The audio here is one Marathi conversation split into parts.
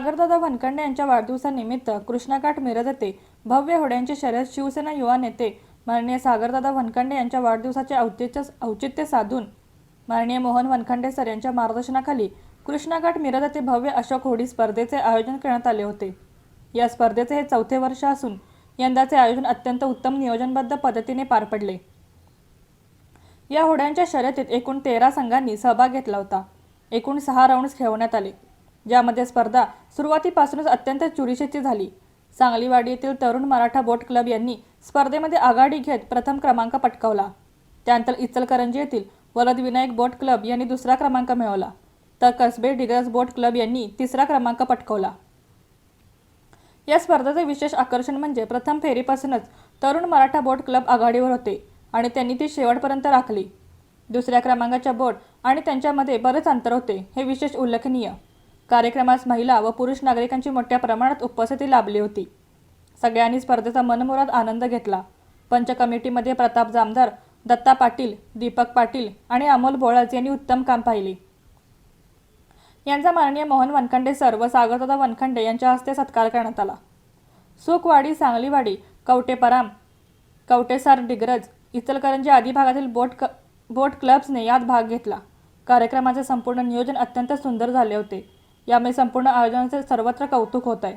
सागरदादा वनखंडे यांच्या वाढदिवसानिमित्त कृष्णाघाट मिरज येथे भव्य होड्यांची शर्यत शिवसेना युवा नेते माननीय सागरदादा वनखंडे यांच्या वाढदिवसाचे औचित्य औचित्य साधून माननीय मोहन वनखंडे सर यांच्या मार्गदर्शनाखाली कृष्णाघाट मिरज येथे भव्य अशोक होडी स्पर्धेचे आयोजन करण्यात आले होते. या स्पर्धेचे हे चौथे वर्ष असून यंदाचे आयोजन अत्यंत उत्तम नियोजनबद्ध पद्धतीने पार पडले. या होड्यांच्या शर्यतीत एकूण तेरा संघांनी सहभाग घेतला होता. एकूण सहा राऊंड्स खेळवण्यात आले. ज्यामध्ये स्पर्धा सुरुवातीपासूनच अत्यंत चुरीशीची झाली. सांगलीवाडी येथील तरुण मराठा बोट क्लब यांनी स्पर्धेमध्ये आघाडी घेत प्रथम क्रमांक पटकावला. त्यानंतर इचलकरंजी येथील वलद विनायक बोट क्लब यांनी दुसरा क्रमांक मिळवला. तर कसबे डिग्रज बोट क्लब यांनी तिसरा क्रमांक पटकावला. या स्पर्धेचे विशेष आकर्षण म्हणजे प्रथम फेरीपासूनच तरुण मराठा बोट क्लब आघाडीवर होते आणि त्यांनी ती शेवटपर्यंत राखली. दुसऱ्या क्रमांकाच्या बोट आणि त्यांच्यामध्ये बरेच अंतर होते हे विशेष उल्लेखनीय. कार्यक्रमास महिला व पुरुष नागरिकांची मोठ्या प्रमाणात उपस्थिती लाभली होती. सगळ्यांनी स्पर्धेचा मनमोरात आनंद घेतला. पंच कमिटीमध्ये प्रताप जामदार दत्ता पाटील दीपक पाटील आणि अमोल बोळज यांनी उत्तम काम पाहिले. यांचा माननीय मोहन वनखंडे सर व सागरदादा वनखंडे यांच्या हस्ते सत्कार करण्यात आला. सुखवाडी सांगलीवाडी कवटेपराम कवटेसार डिग्रज इचलकरंजी आदी भागातील बोट क बोट क्लब्सने यात भाग घेतला. कार्यक्रमाचे संपूर्ण नियोजन अत्यंत सुंदर झाले होते. यामुळे संपूर्ण आयोजनाचे सर्वत्र कौतुक होत आहे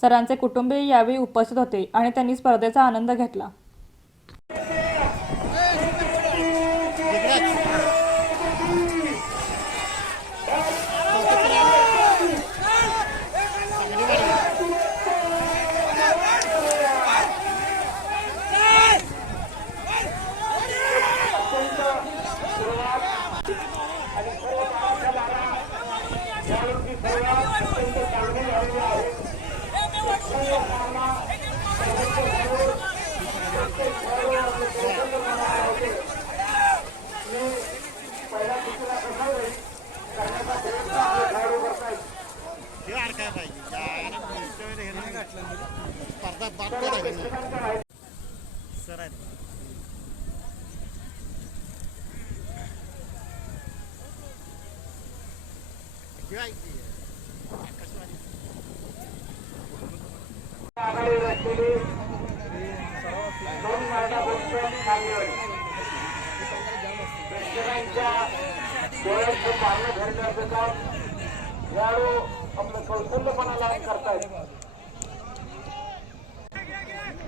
सरांचे कुटुंबीय यावेळी उपस्थित होते आणि त्यांनी स्पर्धेचा आनंद घेतला स्पर्धा बाद सर आहेत किंवा आकाशवाणी आघाडी रचलेली दोन मराठा पक्ष सांगलीवाडी प्रेक्षकांच्या डोळ्याचं पारणं भरण्याचं काम खेळाडू आपलं कौशल्यपणाला करतायत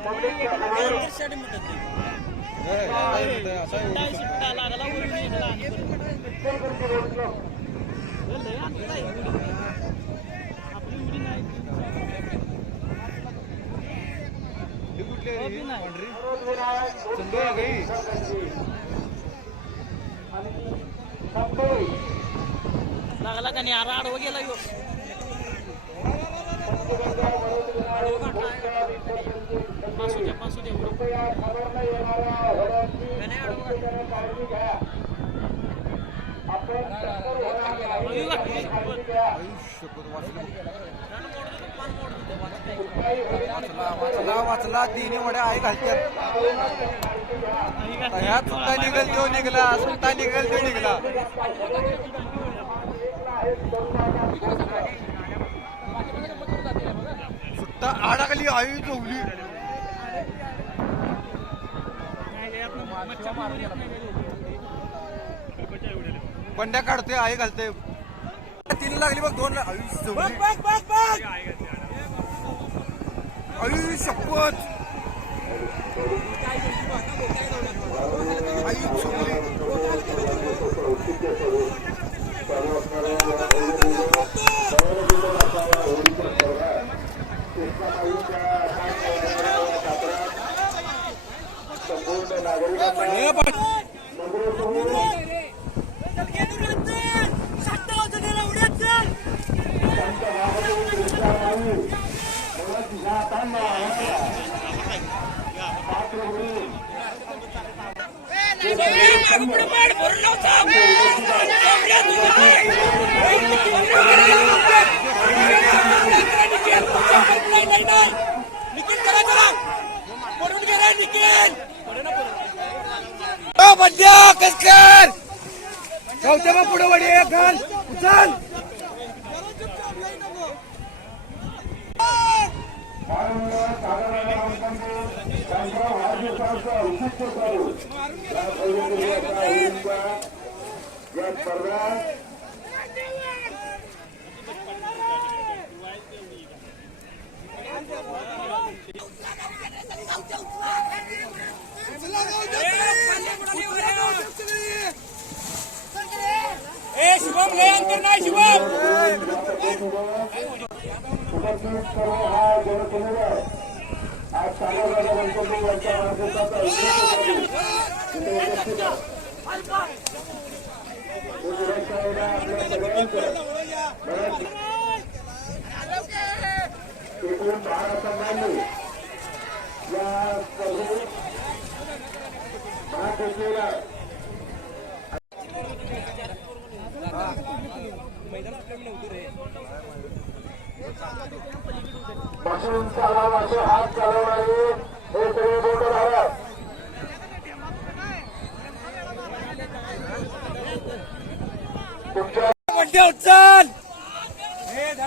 पब्लिकच्या समोर इचलकरंजी रोड क्लब लागला का नाही? आरा आडवं गेला वाचला वाचला तिन्ही वड्या आई घालत्यात ह्या सुद्धा निघल तो निघला सुद्धा निघल तो निघला सुट्टा आडाखाली आई झोवली बंड्या काढते आई घालते तीन लागली बघ दोन आई शपथ. आई झोवली बंड्या कस चौथ्या पुढे वडी घाल उचल माननीय सागरदादा वनखंडे त्यांच्या वाढदिवसाचं औचित्य या या स्पर्धा ए शुभम लय अंतर नाही शुभम! उपस्थित सर्व हा जनसमुदाय आज सागरदादा गणपती यांच्या वाढदिवसाचं उपस्थित आपल्या सगळ्यांचं एकूण बारा संघांनी या स्पर्धेत भाग घेतलेला मशीन चालवण्याचे हात चालवणारे हे सगळे बोट आहेत तुमच्या बंड्या उचल!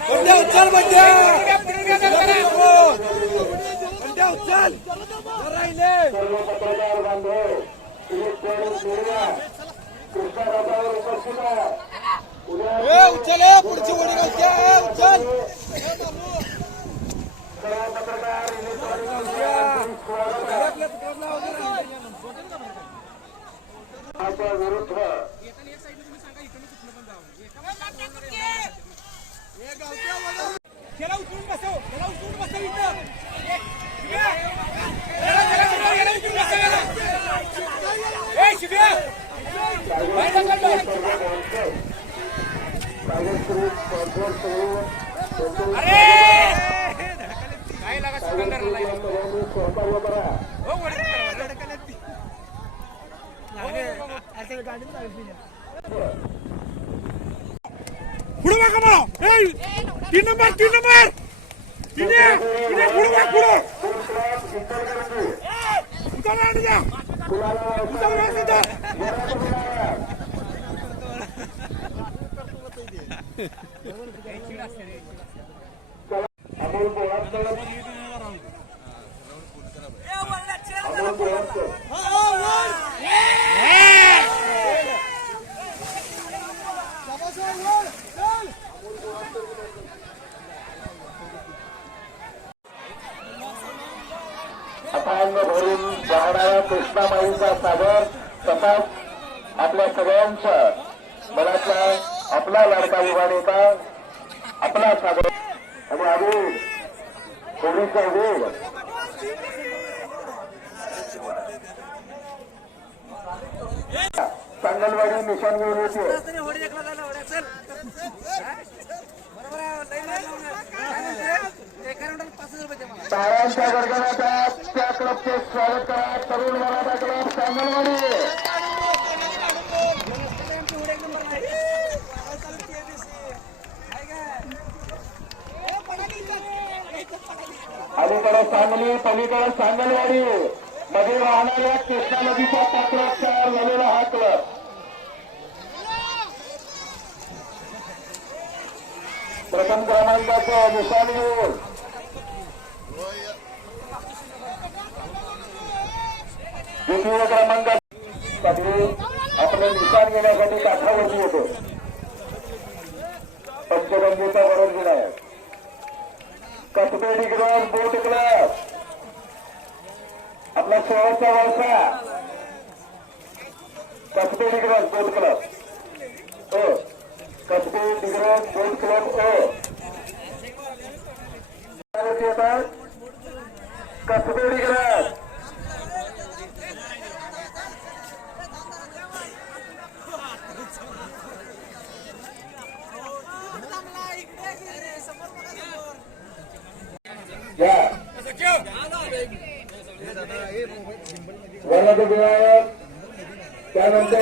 बंड्या उचल म्हणजे! उच्चाल राहिले सर्व पत्रकार इलेक्ट्रॉनिक मीडिया उपस्थित आहे. उचल पुढची ए उचल. अरे काय लागा सिकंदरला या सगळ्यांनी सहकार्य करा हो वडील पुढे बघा मला ए, तीन नंबर तीन नंबर तिने तिने पुढे बघ पुढे फुल क्रॉप इचलकरंजी उतर आणि द्या कुणाला उतर भरून वाहणाऱ्या कृष्णामाईचा सागर तसाच आपल्या सगळ्यांचं मनातला आपला लाडका विभाग होता आपला सागर. आणि आम्ही कोणीचा वेग चांगलवाडी मिशन घेऊन येते टाळ्यांच्या गडगडाटात त्या क्लबचे स्वागत करा. तरुण मराठा क्लब चांगलवाडी अलीकडे सांगली पलीकडे सांगलवाडी. मध्ये वाहणाऱ्या कृष्णा नदीचा पात्र तयार झालेला हा क्लब. प्रथम क्रमांकाचं निशाण घेऊन द्वितीय क्रमांकासाठी आपलं निशाण घेण्यासाठी काठावरती येतो. पंचगंगेचा Varad Vinayak. Kasbe Digraj boat club. आपला शेवटचा व्यवसाय कसबे डिग्रज बोट क्लब. ओ कसबे डिग्रज बोट क्लब ओ वरती येतात कसबे डिग्रज त्यानंतर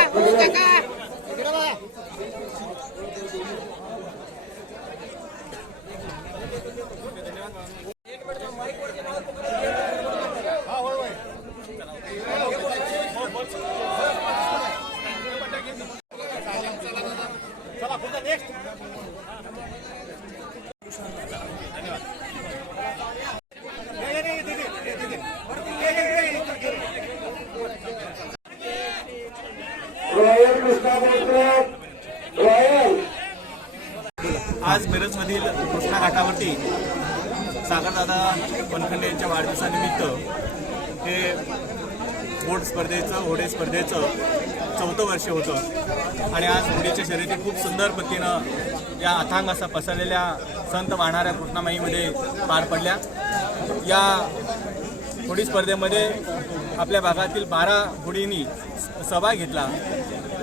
आज मिरजमधील कृष्णा घाटावरती सागरदादा पनखंडे यांच्या वाढदिवसानिमित्त हे बोट स्पर्धेचं होडे स्पर्धेचं चौथं वर्ष होतं. आणि आज होडीच्या शर्यती खूप सुंदर पद्धतीनं या अथांग असा पसरलेल्या संत वाहणाऱ्या कृष्णामाईमध्ये पार पडल्या. या होडी स्पर्धेमध्ये आपल्या भागातील बारा होडींनी सहभाग घेतला.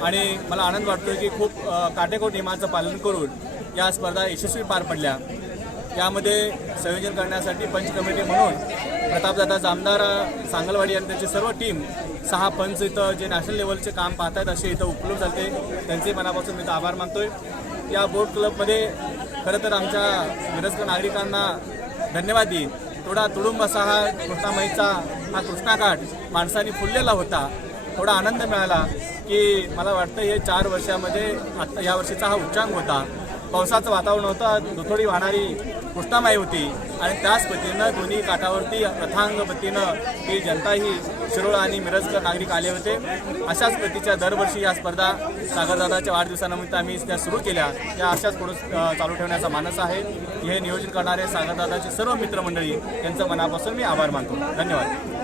आणि मला आनंद वाटतो की खूप अ, काटेकोर नियमाचं पालन करून या स्पर्धा यशस्वी पार पडल्या. यामध्ये संयोजन करण्यासाठी पंच कमिटी म्हणून प्रतापदादा जामदार सांगलवाडी आणि त्यांची सर्व टीम सहा पंच इथं जे नॅशनल लेवलचे काम पाहतात असे इथं उपलब्ध झाले. त्यांचे मनापासून मी इथं आभार मानतोय. या बोट क्लबमध्ये खरं तर आमच्या मिरजकर नागरिकांना धन्यवाद देईन. थोडा तुडुंब असा हा कृष्णामाईचा हा कृष्णाघाट माणसाने फुललेला होता. थोडा आनंद मिळाला. की मला वाटतं हे चार वर्षामध्ये आत्ता या वर्षीचा हा उच्चांक होता. पावसाचं वातावरण होतं दुथोडी वाहणारी कृष्णामाई होती आणि त्याच पद्धतीनं दोन्ही काठावरती अथांग पद्धतीनं ही जनता ही शिरोळ आणि मिरजकर नागरिक आले होते. अशाच पद्धतीच्या दरवर्षी या स्पर्धा सागरदादाच्या वाढदिवसानिमित्त आम्ही त्या सुरू केल्या. या अशाच पुढे चालू ठेवण्याचा मानस आहे. हे नियोजन करणारे सागरदादाचे सर्व मित्रमंडळी यांचं मनापासून मी आभार मानतो. धन्यवाद.